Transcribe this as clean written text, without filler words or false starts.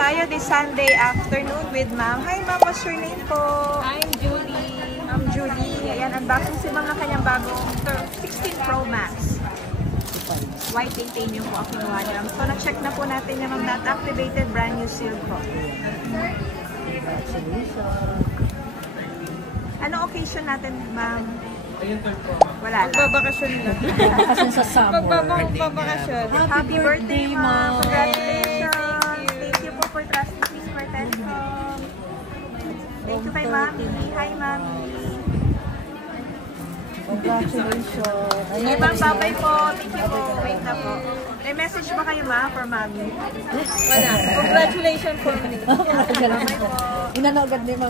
tayo this Sunday afternoon with Ma'am. Hi Ma'am, what's your name po? I'm Julie. Ma'am Julie. Ayan, unboxing si Ma'am ng kanyang bagong 16 Pro Max. White titanium po ang kinuha niya. So, na-check na po natin yung Ma'am, not activated, brand new seal po. Anong occasion natin, Ma'am? Wala lang. Magbabakasyon lang. Magbabakasyon sa summer. Magbabakasyon. Happy birthday, Ma'am! Ma'am. Congratulations! Thank you po for trusting me for Telecom. Thank you kay Mami. Hi, Mami. Congratulations. Hey, Ma'am, babay po. Thank you po. Wait na po. May message ba kayo, Ma'am, for Mami? Wala. Congratulations for me. Babay po. Inano agad ni Ma'am.